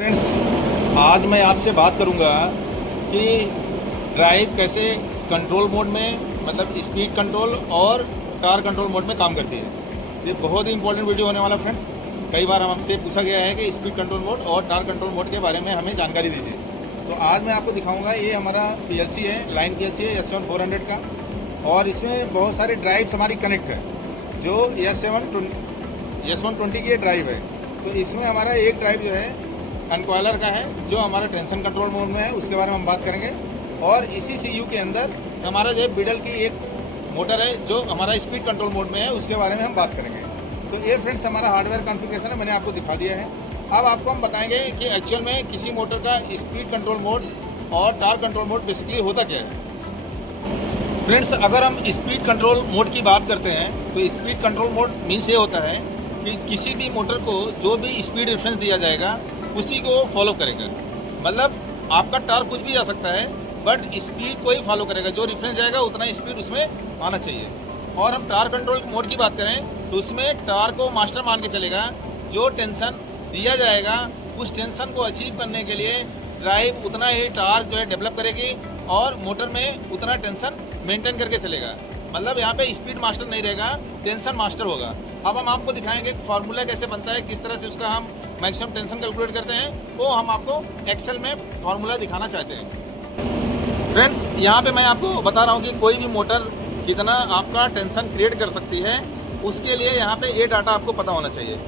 Friends, आज मैं आपसे बात करूंगा कि ड्राइव कैसे कंट्रोल मोड में मतलब स्पीड कंट्रोल और कार कंट्रोल मोड में काम करती है। ये बहुत ही इंपॉर्टेंट वीडियो होने वाला फ्रेंड्स। कई बार हमसे पूछा गया है कि स्पीड कंट्रोल मोड और कार कंट्रोल मोड के बारे में हमें जानकारी दीजिए। तो आज मैं आपको दिखाऊंगा, ये हमारा PLC है, लाइन PLC है S7 400 का, और इसमें बहुत सारे ड्राइव्स हमारी कनेक्ट है। जो S120 की ड्राइव है, तो इसमें हमारा एक ड्राइव जो है अनकॉयलर का है, जो हमारा टेंशन कंट्रोल मोड में है, उसके बारे में हम बात करेंगे। और इसी CU के अंदर हमारा जो बिडल की एक मोटर है जो हमारा स्पीड कंट्रोल मोड में है, उसके बारे में हम बात करेंगे। तो ये फ्रेंड्स हमारा हार्डवेयर कॉन्फ़िगरेशन है, मैंने आपको दिखा दिया है। अब आपको हम बताएंगे कि एक्चुअल में किसी मोटर का स्पीड कंट्रोल मोड और टार्क कंट्रोल मोड बेसिकली होता क्या है। फ्रेंड्स, अगर हम स्पीड कंट्रोल मोड की बात करते हैं तो स्पीड कंट्रोल मोड मीन्स ये होता है कि किसी भी मोटर को जो भी स्पीड रेफरेंस दिया जाएगा उसी को वो फॉलो करेगा। मतलब आपका टार्क कुछ भी जा सकता है, बट स्पीड को ही फॉलो करेगा। जो रेफरेंस जाएगा उतना स्पीड उसमें आना चाहिए। और हम टार्क कंट्रोल मोड की बात करें तो उसमें टार्क को मास्टर मान के चलेगा। जो टेंशन दिया जाएगा उस टेंशन को अचीव करने के लिए ड्राइव उतना ही टार्क जो है डेवलप करेगी और मोटर में उतना टेंशन मेंटेन करके चलेगा। मतलब यहाँ पे स्पीड मास्टर नहीं रहेगा, टेंशन मास्टर होगा। अब हम आपको दिखाएंगे फार्मूला कैसे बनता है, किस तरह से उसका हम मैक्सिमम टेंशन कैलकुलेट करते हैं, वो हम आपको एक्सेल में फार्मूला दिखाना चाहते हैं। फ्रेंड्स, यहाँ पे मैं आपको बता रहा हूँ कि कोई भी मोटर कितना आपका टेंशन क्रिएट कर सकती है, उसके लिए यहाँ पे ये डाटा आपको पता होना चाहिए।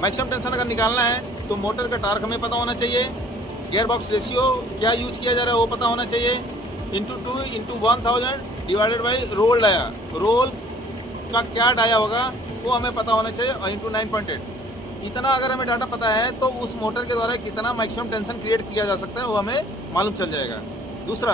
मैक्सिमम टेंशन अगर निकालना है तो मोटर का टार्क हमें पता होना चाहिए, गियर बॉक्स रेशियो क्या यूज़ किया जा रहा है वो पता होना चाहिए, ×2 × 1000 divided by roll dia, roll का क्या डाया होगा वो हमें पता होना चाहिए, और ×9.8। इतना अगर हमें डाटा पता है तो उस मोटर के द्वारा कितना मैक्सिमम टेंशन क्रिएट किया जा सकता है वो हमें मालूम चल जाएगा। दूसरा,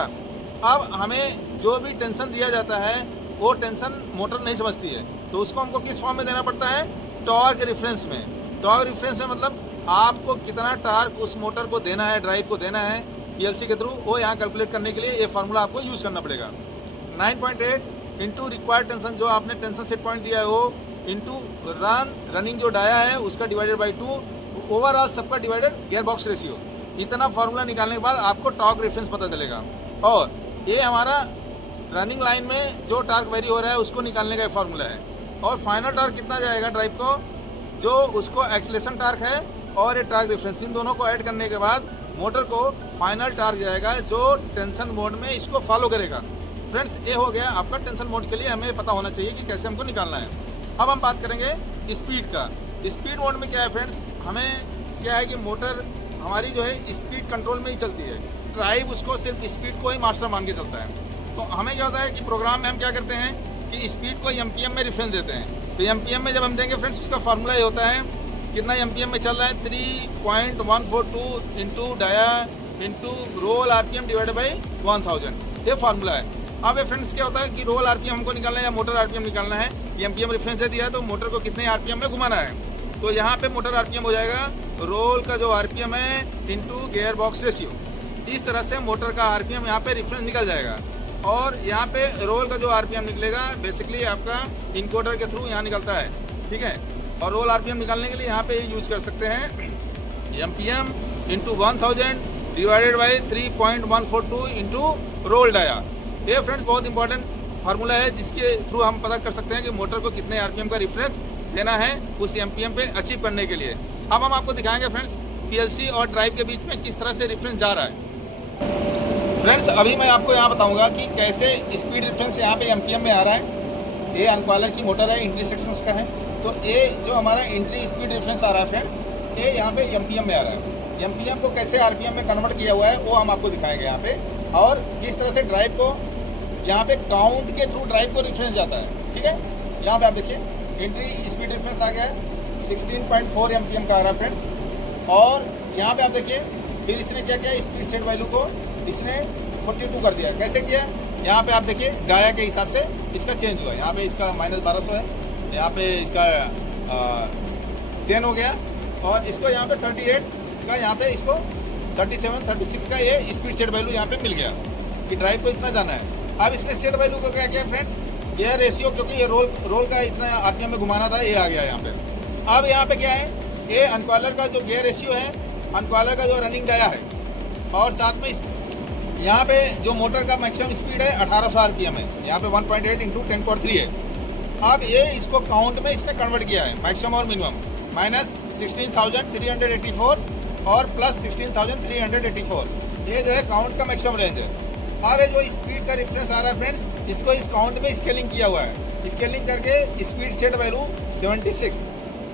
अब हमें जो भी टेंशन दिया जाता है वो टेंशन मोटर नहीं समझती है, तो उसको हमको किस फॉर्म में देना पड़ता है, टॉर्क रेफरेंस में। टॉर्क रेफरेंस में मतलब आपको कितना टार्क उस मोटर को देना है, ड्राइव को देना है PLC के थ्रू, वो यहाँ कैलकुलेट करने के लिए ये फार्मूला आपको यूज़ करना पड़ेगा। 9.8 इंटू रिक्वायर्ड टेंशन, जो आपने टेंशन सेट पॉइंट दिया है वो, इंटू रनिंग जो डाया है उसका डिवाइडेड बाई 2, ओवरऑल सबका डिवाइडेड गियर बॉक्स रेशियो। इतना फार्मूला निकालने के बाद आपको टॉर्क रेफरेंस पता चलेगा। और ये हमारा रनिंग लाइन में जो टार्क वेरी हो रहा है उसको निकालने का फार्मूला है। और फाइनल टार्क कितना जाएगा ड्राइव को, जो उसको एक्सीलरेशन टार्क है और ये टार्क रेफरेंस, इन दोनों को ऐड करने के बाद मोटर को फाइनल टार्क जाएगा जो टेंशन मोड में इसको फॉलो करेगा। फ्रेंड्स, ये हो गया आपका टेंशन मोड के लिए हमें पता होना चाहिए कि कैसे हमको निकालना है। अब हम बात करेंगे स्पीड का। स्पीड मोड में क्या है फ्रेंड्स, हमें क्या है कि मोटर हमारी जो है स्पीड कंट्रोल में ही चलती है, ड्राइव उसको सिर्फ स्पीड को ही मास्टर मान के चलता है। तो हमें क्या होता है कि प्रोग्राम में हम क्या करते हैं कि स्पीड को MPM में रेफरेंस देते हैं। तो MPM में जब हम देंगे फ्रेंड्स, उसका फार्मूला ये होता है, कितना MPM में चल रहा है, 3.142 into dia into roll RPM divided by 1000, ये फार्मूला है। अब ये फ्रेंड्स क्या होता है कि रोल RPM हमको निकालना है या मोटर RPM निकालना है। MPM रेफरेंस दे दिया है तो मोटर को कितने RPM में घुमाना है, तो यहाँ पे मोटर RPM हो जाएगा रोल का जो RPM है इंटू गियर बॉक्स रेशियो। इस तरह से मोटर का RPM यहाँ पे रेफरेंस निकल जाएगा। और यहाँ पे रोल का जो RPM निकलेगा बेसिकली आपका इनकोडर के थ्रू यहाँ निकलता है, ठीक है। और रोल RPM निकालने के लिए यहाँ पे यूज कर सकते हैं MPM into 1000 divided by 3.142 into roll dia. ये फ्रेंड्स बहुत इंपॉर्टेंट फार्मूला है जिसके थ्रू हम पता कर सकते हैं कि मोटर को कितने RPM का रेफरेंस देना है उस MPM पे अचीव करने के लिए। अब हम आपको दिखाएंगे फ्रेंड्स PLC और ड्राइव के बीच में किस तरह से रेफरेंस जा रहा है। फ्रेंड्स, अभी मैं आपको यहाँ बताऊंगा कि कैसे स्पीड रेफरेंस यहाँ पे MPM में आ रहा है। ये अनकॉयलर की मोटर है, इंट्री सेक्शंस का है। तो ये जो हमारा इंट्री स्पीड रेफरेंस आ रहा है फ्रेंड्स, ये यहाँ पे MPM में आ रहा है। MPM को कैसे RPM में कन्वर्ट किया हुआ है वो हम आपको दिखाएंगे यहाँ पे, और किस तरह से ड्राइव को यहाँ पे काउंट के थ्रू ड्राइव को रेफरेंस जाता है, ठीक है। यहाँ पे आप देखिए इंट्री स्पीड रेफरेंस आ गया है, 16.4 MPM का आ रहा है फ्रेंड्स। और यहाँ पे आप देखिए फिर इसने क्या किया, स्पीड सेट वैल्यू को इसने 42 कर दिया। कैसे किया, यहाँ पे आप देखिए डाया के हिसाब से इसका चेंज हुआ। यहाँ पे इसका -1200 है, यहाँ पे इसका 10 हो गया, और इसको यहाँ पे 38 का, यहाँ पे इसको 37 36 का ये स्पीड सेट वैल्यू यहाँ पे मिल गया कि ड्राइव को इतना जाना है। अब इसने सेट वैल्यू को क्या किया फ्रेंड्स, गियर रेशियो, क्योंकि ये रोल का इतना RPM में घुमाना था, ये आ गया यहाँ पे। अब यहाँ पे क्या है, ये अनकॉयलर का जो गियर रेशियो है अनकॉलर का जो रनिंग डाया है, और साथ में यहाँ पे जो मोटर का मैक्सिमम स्पीड है 1800 आरपीएम है, यहाँ पे 1.8 इंटू 10⁻³ है। अब ये इसको काउंट में इसने कन्वर्ट किया है, मैक्सिमम और मिनिमम, माइनस 16,384 और प्लस 16,384, ये जो है काउंट का मैक्सिमम रेंज है। अब ये जो स्पीड का रिफरेंस आ रहा है फ्रेंड्स, इसको इस काउंट में स्केलिंग किया हुआ है, स्केलिंग करके स्पीड सेट वैल्यू 76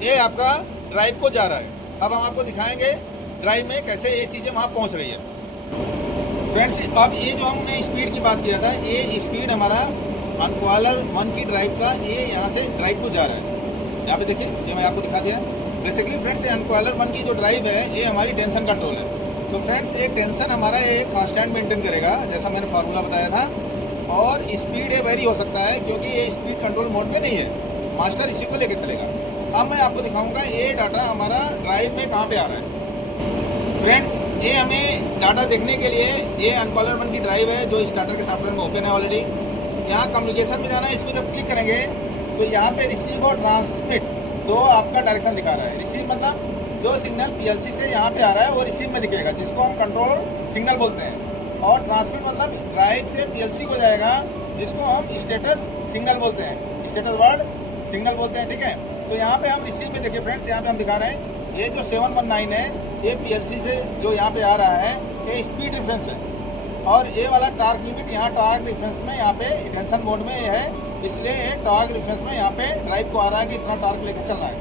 ये आपका ड्राइव को जा रहा है। अब हम आपको दिखाएंगे ड्राइव में कैसे ये चीज़ें वहाँ पहुँच रही है। फ्रेंड्स अब ये जो हमने स्पीड की बात किया था, ये स्पीड हमारा अनकॉलर 1 की ड्राइव का ये यहाँ से ड्राइव को जा रहा है। यहाँ पे देखिए, ये मैं आपको दिखा दिया। बेसिकली फ्रेंड्स ये अनकॉलर 1 की जो ड्राइव है ये हमारी टेंशन कंट्रोल है। तो फ्रेंड्स ये टेंशन हमारा ये कांस्टेंट मेंटेन करेगा, जैसा मैंने फार्मूला बताया था, और स्पीड ये वेरी हो सकता है क्योंकि ये स्पीड कंट्रोल मोड में नहीं है, मास्टर इसी को लेकर चलेगा। अब मैं आपको दिखाऊंगा ये डाटा हमारा ड्राइव में कहाँ पे आ रहा है। फ्रेंड्स ये हमें डाटा देखने के लिए, ये अनकॉलर 1 की ड्राइव है जो स्टार्टर के सॉफ्टवेयर में ओपन है ऑलरेडी। यहाँ कम्युनिकेशन में जाना है, इसको जब क्लिक करेंगे तो यहाँ पे रिसीव और ट्रांसमिट दो आपका डायरेक्शन दिखा रहा है। रिसीव मतलब जो सिग्नल पीएलसी से यहाँ पे आ रहा है वो रिसीव में दिखेगा, जिसको हम कंट्रोल सिग्नल बोलते हैं, और ट्रांसमिट मतलब ड्राइव से पीएलसी को जाएगा, जिसको हम स्टेटस सिग्नल बोलते हैं, स्टेटस वर्ड सिग्नल बोलते हैं। ठीक है, तो यहाँ पे हम रिसीव में देखिए फ्रेंड्स, यहाँ पे हम दिखा रहे हैं ये जो 719 है ये पीएलसी से जो यहाँ पे आ रहा है ये स्पीड डिफरेंस है, और ये वाला टार्क लिमिट यहाँ टार्क डिफरेंस में यहाँ पे टेंशन मोड में ये है, इसलिए ये टार्क डिफरेंस में यहाँ पे ड्राइव को आ रहा है कि इतना टार्क लेकर चलना है।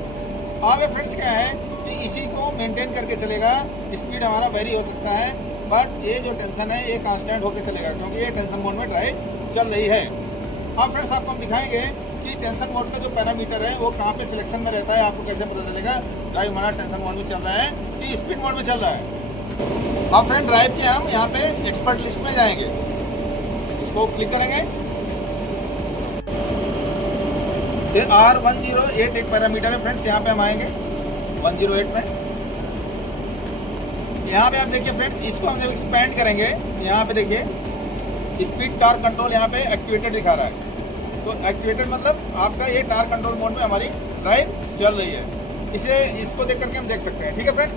अब ये फ्रेंड्स क्या है कि इसी को मेंटेन करके चलेगा, स्पीड हमारा वेरी हो सकता है, बट ये जो टेंशन है ये कांस्टेंट होकर चलेगा क्योंकि ये टेंशन मोड में ड्राइव चल रही है। अब फ्रेंड्स आपको हम दिखाएंगे कि टेंशन मोड का जो पैरामीटर है वो कहाँ पे सिलेक्शन में रहता है, आपको कैसे पता चलेगा ड्राइव हमारा टेंशन मोड में चल रहा है कि स्पीड मोड में चल रहा है। अब फ्रेंड ड्राइव के हम यहाँ पे एक्सपर्ट लिस्ट में जाएंगे, इसको क्लिक करेंगे। ये R108 एक पैरामीटर है फ्रेंड्स, यहाँ पे हम आएंगे 108 में। यहाँ पे आप देखिए फ्रेंड्स, इसको हम जब एक्सपेंड करेंगे यहाँ पे देखिए स्पीड टार्क कंट्रोल यहाँ पे एक्टिवेटेड दिखा रहा है। तो एक्टिवेटेड मतलब आपका ये टार्क कंट्रोल मोड में हमारी ड्राइव चल रही है, इसलिए इसको देख करके हम देख सकते हैं। ठीक है फ्रेंड्स,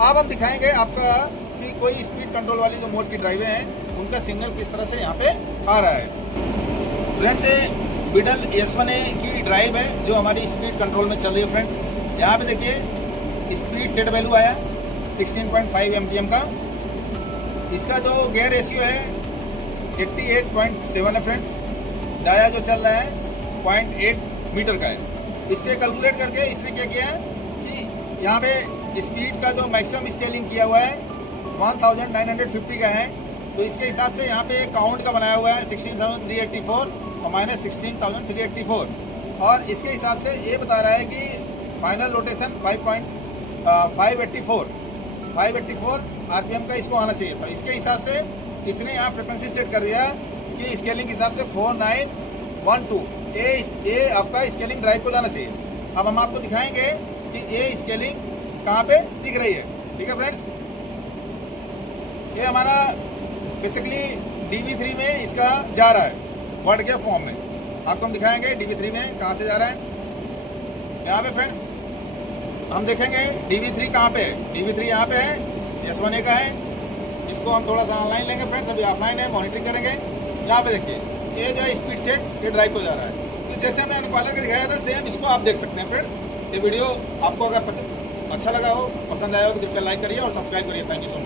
अब हम दिखाएंगे आपका कि कोई स्पीड कंट्रोल वाली जो मोड की ड्राइवें हैं उनका सिग्नल किस तरह से यहाँ पे आ रहा है। फ्रेंड्स ये बिडल S1A की ड्राइव है जो हमारी स्पीड कंट्रोल में चल रही है। फ्रेंड्स यहाँ पे देखिए स्पीड सेट वैल्यू आया 16.5 MPM का, इसका जो गियर रेशियो है 88.7 है फ्रेंड्स, डाया जो चल रहा है 0.8 मीटर का है। इससे कैलकुलेट करके इसने क्या किया कि यहाँ पे स्पीड का जो मैक्सिमम स्केलिंग किया हुआ है 1950 का है, तो इसके हिसाब से यहाँ पे काउंट का बनाया हुआ है 16,384 और माइनस 16,384, और इसके हिसाब से ये बता रहा है कि फाइनल रोटेशन 584 आरपीएम का इसको आना चाहिए था। इसके हिसाब से इसने यहाँ फ्रिक्वेंसी सेट कर दिया कि स्केलिंग के हिसाब से 4912 ये आपका स्केलिंग ड्राइव को जाना चाहिए। अब हम आपको दिखाएंगे कि ये स्केलिंग कहाँ पे दिख रही है। ठीक है फ्रेंड्स, ये हमारा बेसिकली DB3 में इसका जा रहा है वर्ड के फॉर्म में, आपको हम दिखाएंगे DB3 में कहाँ से जा रहा है। यहाँ पे फ्रेंड्स हम देखेंगे DB3 कहाँ पे है। DB3 यहाँ पे है, S1A का है, इसको हम थोड़ा सा ऑनलाइन लेंगे फ्रेंड्स, अभी ऑफलाइन है, मॉनिटरिंग करेंगे। यहाँ पे देखिए ये जो है स्पीड सेट ये ड्राइव को जा रहा है, तो जैसे हमने अनकॉलर का दिखाया था सेम इसको आप देख सकते हैं। फ्रेंड्स ये वीडियो आपको अगर अच्छा लगा हो, पसंद आया हो तो कृपया लाइक करिए और सब्सक्राइब करिए। Thank you so much.